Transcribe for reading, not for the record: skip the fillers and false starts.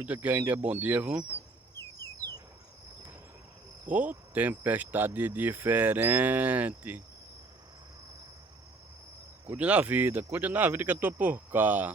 Cuida que ainda é bom dia, viu? Ô, tempestade diferente. Cuide na vida que eu tô por cá.